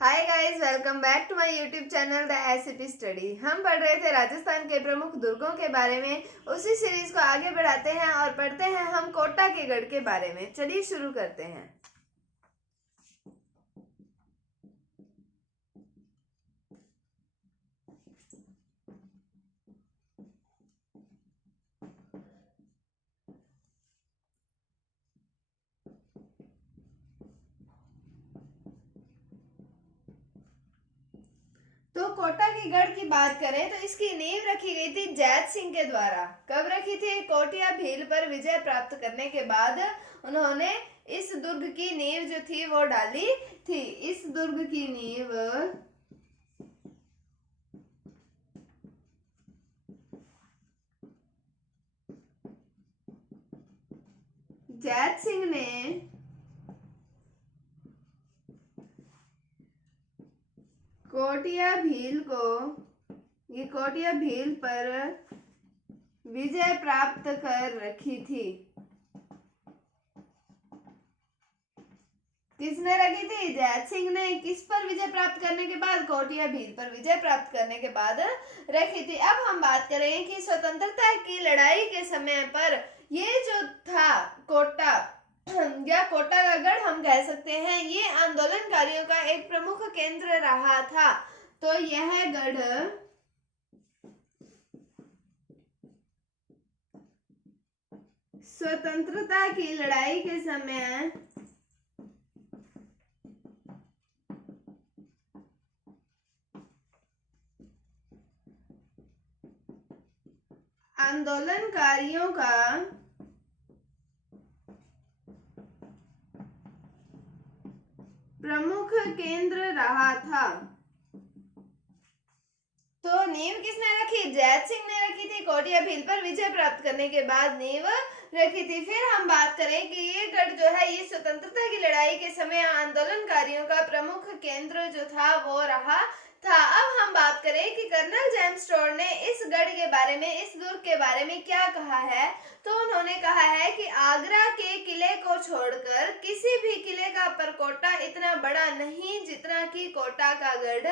Hi guys, welcome back to my YouTube channel the SCP study. हम पढ़ रहे थे राजस्थान के प्रमुख दुर्गों के बारे में। उसी सीरीज को आगे बढ़ाते हैं और पढ़ते हैं हम कोटा के गढ़ के बारे में। चलिए शुरू करते हैं। तो कोटा के गढ़ की बात करें तो इसकी नींव रखी गई थी जैत सिंह के द्वारा। कब रखी थी? कोटिया भील पर विजय प्राप्त करने के बाद उन्होंने इस दुर्ग की नींव जो थी वो डाली थी। इस दुर्ग की नींव जैत सिंह ने कोटिया भील पर विजय प्राप्त कर रखी थी। किसने रखी थी? जैत सिंह ने। किस पर विजय प्राप्त करने के बाद? कोटिया भील पर विजय प्राप्त करने के बाद रखी थी। अब हम बात करें कि स्वतंत्रता की लड़ाई के समय पर ये जो था कोटा या कोटा का गढ़ हम कह सकते हैं, ये आंदोलनकारियों का एक प्रमुख केंद्र रहा था। तो यह गढ़ स्वतंत्रता की लड़ाई के समय आंदोलनकारियों का प्रमुख केंद्र रहा था। तो नींव किसने रखी? जैत सिंह ने रखी थी। कोटिया भील पर विजय प्राप्त करने के बाद नींव रखी थी। फिर हम बात करें कि ये गढ़ जो है ये स्वतंत्रता की लड़ाई के समय आंदोलनकारियों का प्रमुख केंद्र जो था वो रहा था। अब हम बात करें कि कर्नल जेम्स टोड ने इस गढ़ के बारे में, इस दुर्ग के बारे में क्या कहा है। तो उन्होंने कहा है कि आगरा के किले को छोड़कर किसी भी किले का परकोटा इतना बड़ा नहीं जितना कि कोटा का गढ़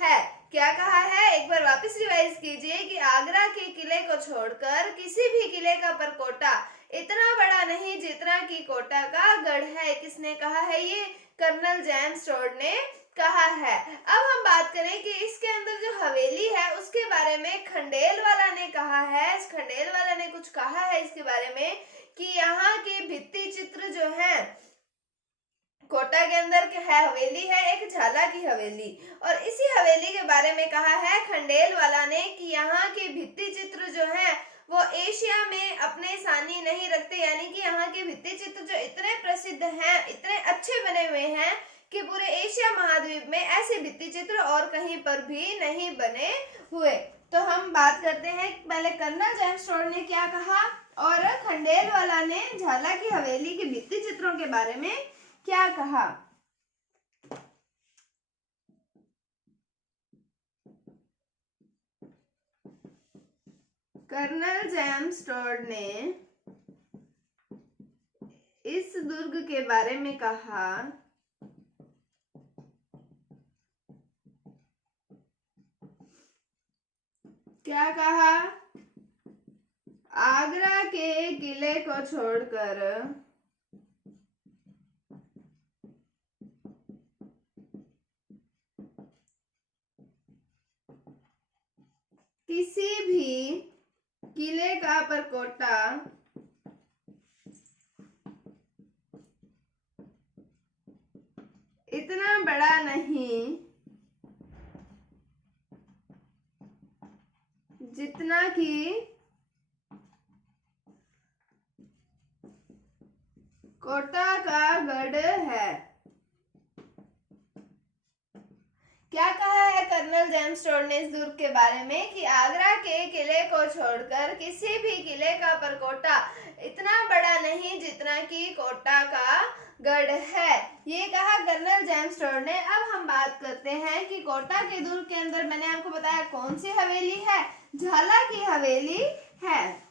है। क्या कहा है? एक बार वापस रिवाइज कीजिए कि आगरा के किले को छोड़कर किसी भी किले का परकोटा इतना बड़ा नहीं जितना कि कोटा का गढ़ है। किसने कहा है? ये कर्नल जेम्स टोड ने कहा है। अब हम बात करें कि इसके अंदर जो हवेली है उसके बारे में खंडेलवाला ने कहा है। इस खंडेलवाला ने कुछ कहा है इसके बारे में कि यहाँ के भित्ति चित्र जो है कोटा के अंदर है, हवेली है एक झाला की हवेली, और इसी हवेली के बारे में कहा है खंडेलवाला ने कि यहाँ के भित्ति चित्र जो है वो एशिया में अपने सानी नहीं रखते। यानी कि यहाँ के भित्ति चित्र जो इतने प्रसिद्ध हैं, इतने अच्छे बने हुए हैं कि पूरे एशिया महाद्वीप में ऐसे भित्ति चित्र और कहीं पर भी नहीं बने हुए। तो हम बात करते हैं पहले कर्नल जेम्स टोड ने क्या कहा और खंडेलवाला ने झाला की हवेली के भित्ति चित्रों के बारे में क्या कहा। कर्नल जेम्स टोड ने इस दुर्ग के बारे में कहा क्या कहा? आगरा के किले को छोड़कर किसी भी किले का परकोटा इतना बड़ा नहीं जितना कि कोटा का गढ़ है। क्या कहा है कर्नल जेम्स टोड ने इस दुर्ग के बारे में कि आगरा के किले को छोड़कर किसी भी किले का परकोटा इतना बड़ा नहीं जितना कि कोटा का गढ़ है। ये कहा कर्नल जेम्स टोड ने। अब हम बात करते हैं कि कोटा के दुर्ग के अंदर मैंने आपको बताया कौन सी हवेली है? झाला की हवेली है।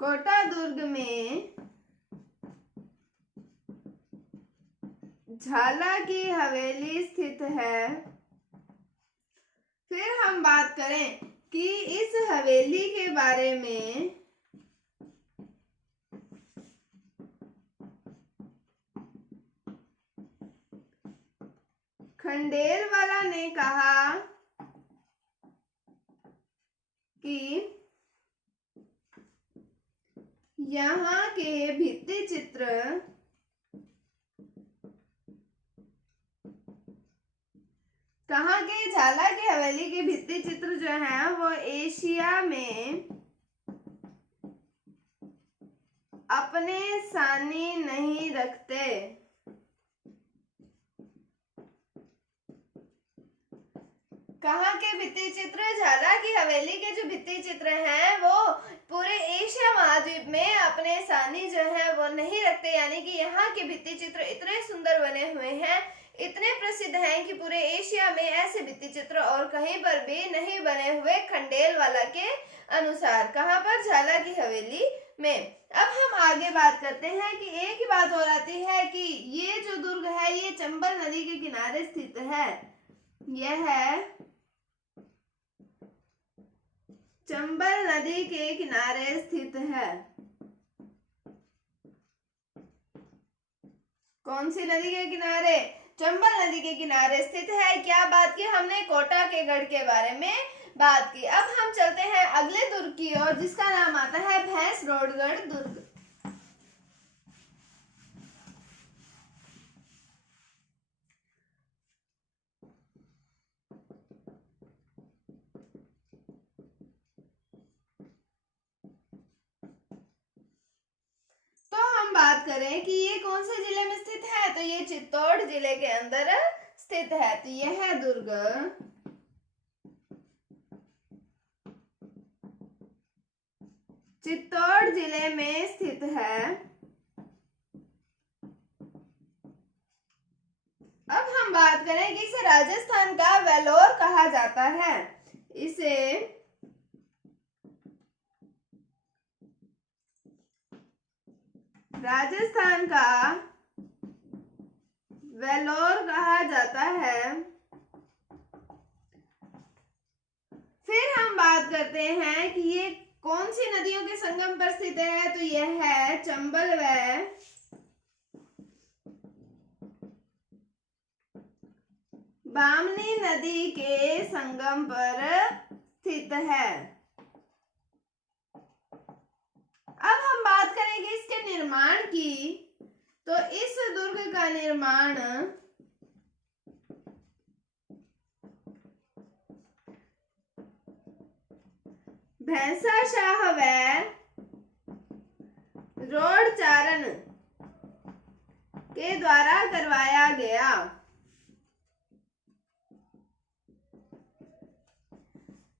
कोटा दुर्ग में झाला की हवेली स्थित है। फिर हम बात करें कि इस हवेली के बारे में खंडेलवाला ने कहा कि यहाँ के भित्ति चित्र कहाँ के झाला की हवेली के भित्ति चित्र जो है वो एशिया में अपने सानी नहीं रखते। कहाँ के भित्ति चित्र? झाला की हवेली के जो भित्ति चित्र हैं वो पूरे एशिया महाद्वीप में अपने सानी जो है वो नहीं रखते, यानी कि यहाँ के भित्ति चित्र इतने सुंदर बने हुए हैं, इतने प्रसिद्ध हैं कि पूरे एशिया में ऐसे भित्ति चित्र और कहीं पर भी नहीं बने हुए, खंडेलवाला के अनुसार। कहाँ पर? झाला की हवेली में। अब हम आगे बात करते हैं कि एक ही बात हो जाती है कि ये जो दुर्ग है ये चंबल नदी के किनारे स्थित है। यह है चंबल नदी के किनारे स्थित है। कौन सी नदी के किनारे? चंबल नदी के किनारे स्थित है। क्या बात की हमने? कोटा के गढ़ के बारे में बात की। अब हम चलते हैं अगले दुर्ग की ओर, जिसका नाम आता है भैंसरोडगढ़ दुर्ग। बात करें कि ये कौन से जिले में स्थित है, तो ये चित्तौड़ जिले के अंदर स्थित है। तो यह है दुर्ग चित्तौड़ जिले में स्थित है। अब हम बात करें कि इसे राजस्थान का वेलोर कहा जाता है। इसे राजस्थान का वेलोर कहा जाता है। फिर हम बात करते हैं कि ये कौन सी नदियों के संगम पर स्थित है, तो यह है चंबल व बामनी नदी के संगम पर स्थित है। अब हम बात करेंगे इसके निर्माण की, तो इस दुर्ग का निर्माण भैंसा शाह व रोडचारण के द्वारा करवाया गया।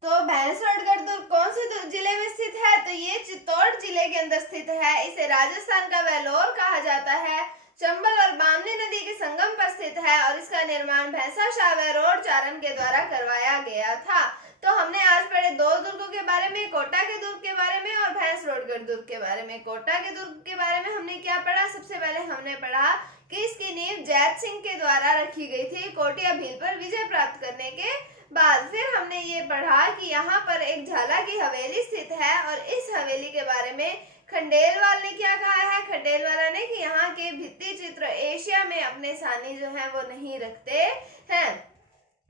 तो भैंसरोडगढ़ दुर्ग कौन से जिले में स्थित है, तो ये चित्तौड़ जिले के अंदर स्थित है। इसे राजस्थान का वेलोर कहा जाता है। चंबल और बामनी नदी के संगम पर स्थित है और इसका निर्माण भैंसा शाह व रोडचारण के द्वारा करवाया गया था। तो हमने आज पढ़े दो दुर्गों के बारे में, कोटा के दुर्ग के बारे में और भैंसरोडगढ़ दुर्ग के बारे में। कोटा के दुर्ग के बारे में हमने क्या पढ़ा? सबसे पहले हमने पढ़ा कि इसकी नींव जैत सिंह के द्वारा रखी गई थी कोटिया भील पर विजय प्राप्त करने के बाद। फिर हमने ये पढ़ा कि यहाँ पर एक झाला की हवेली स्थित है और इस हवेली के बारे में खंडेलवाल ने क्या कहा है? खंडेलवाला ने कि यहाँ के भित्ति चित्र एशिया में अपने सानी जो है वो नहीं रखते हैं।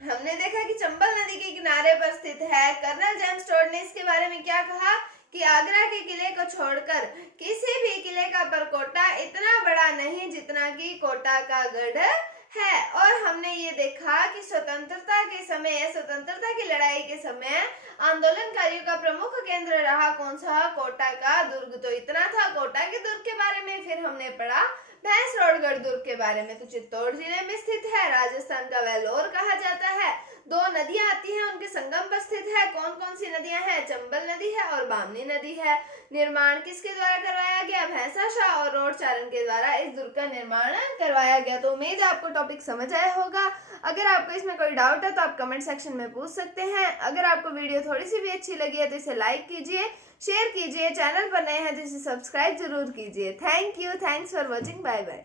हमने देखा कि चंबल नदी के किनारे पर स्थित है। कर्नल जेम्स टोड ने इसके बारे में क्या कहा कि आगरा के किले को छोड़कर किसी भी किले का परकोटा इतना बड़ा नहीं जितना कि कोटा का गढ़ है। और हमने ये देखा कि स्वतंत्रता के समय, स्वतंत्रता की लड़ाई के समय आंदोलनकारियों का प्रमुख केंद्र रहा कौन सा? कोटा का दुर्ग। तो इतना था कोटा के दुर्ग के बारे में। फिर हमने पढ़ा भैंसरोडगढ़ दुर्ग के बारे में। तो चित्तौड़ जिले में स्थित है, राजस्थान का वेलोर कहा जाता है। दो नदियां आती हैं, उनके संगम पर स्थित है। कौन कौन सी नदियां हैं? चंबल नदी है और बामनी नदी है। निर्माण किसके द्वारा करवाया गया? भैंसा शाह और रोडचारण के द्वारा इस दुर्ग का निर्माण करवाया गया। तो उम्मीद है आपको टॉपिक समझ आया होगा। अगर आपको इसमें कोई डाउट है तो आप कमेंट सेक्शन में पूछ सकते हैं। अगर आपको वीडियो थोड़ी सी भी अच्छी लगी है तो इसे लाइक कीजिए, शेयर कीजिए, चैनल पर नए हैं तो इसे सब्सक्राइब जरूर कीजिए। Thank you, thanks for watching, bye bye.